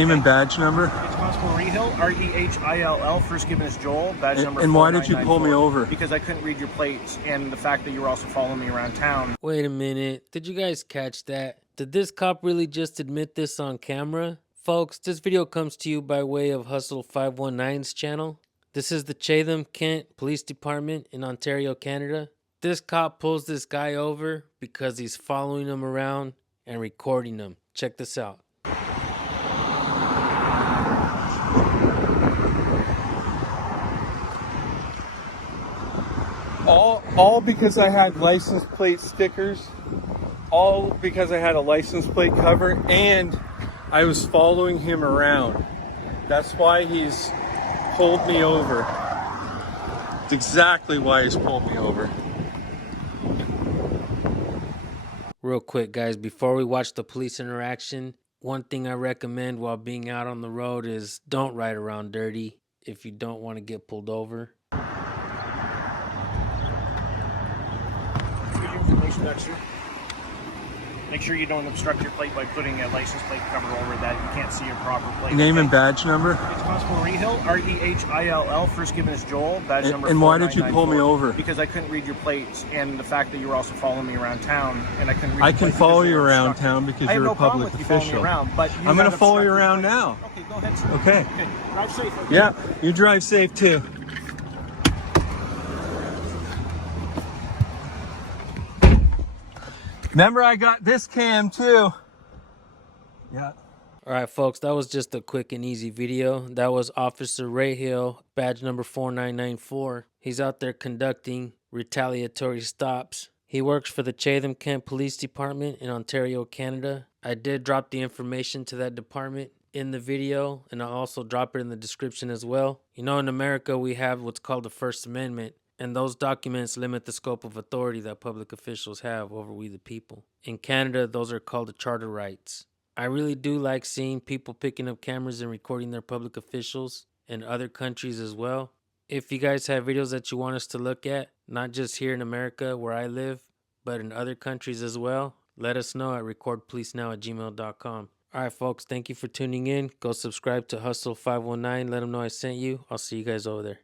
Name and badge number? It's Constable Rehill, Rehill, first given as Joel, badge number And why did you pull me over? Because I couldn't read your plates and the fact that you were also following me around town. Wait a minute. Did you guys catch that? Did this cop really just admit this on camera? Folks, this video comes to you by way of Hustle 519's channel. This is the Chatham, Kent Police Department in Ontario, Canada. This cop pulls this guy over because he's following him around and recording him. Check this out. All because I had license plate stickers, all because I had a license plate cover, and I was following him around. That's why he's pulled me over. It's exactly why he's pulled me over. Real quick, guys, before we watch the police interaction, one thing I recommend while being out on the road is don't ride around dirty if you don't want to get pulled over. Make sure you don't obstruct your plate by putting a license plate cover over that. You can't see your proper plate. Name and badge number? It's Constable Rehill, Rehill, first given as Joel, badge number And why did you pull me over? Because I couldn't read your plates and the fact that you were also following me around town and I couldn't read I your can plate follow because you were around obstructing. town because I have you're no a problem public with you following official. me around, but I'm going to follow you obstructed around plate. now. Okay, go ahead, sir. Okay. Drive safe. Okay? Yeah, you drive safe too. Remember, I got this cam too. Yeah. All right, folks, that was just a quick and easy video. That was Officer Ray Hill, badge number 4994. He's out there conducting retaliatory stops. He works for the Chatham Kent Police Department in Ontario, Canada. I did drop the information to that department in the video, and I'll also drop it in the description as well. You know, in America, we have what's called the First Amendment, and those documents limit the scope of authority that public officials have over we the people. In Canada, those are called the charter rights. I really do like seeing people picking up cameras and recording their public officials in other countries as well. If you guys have videos that you want us to look at, not just here in America where I live, but in other countries as well, let us know at recordpolicenow@gmail.com. All right, folks, thank you for tuning in. Go subscribe to Hustle 519. Let them know I sent you. I'll see you guys over there.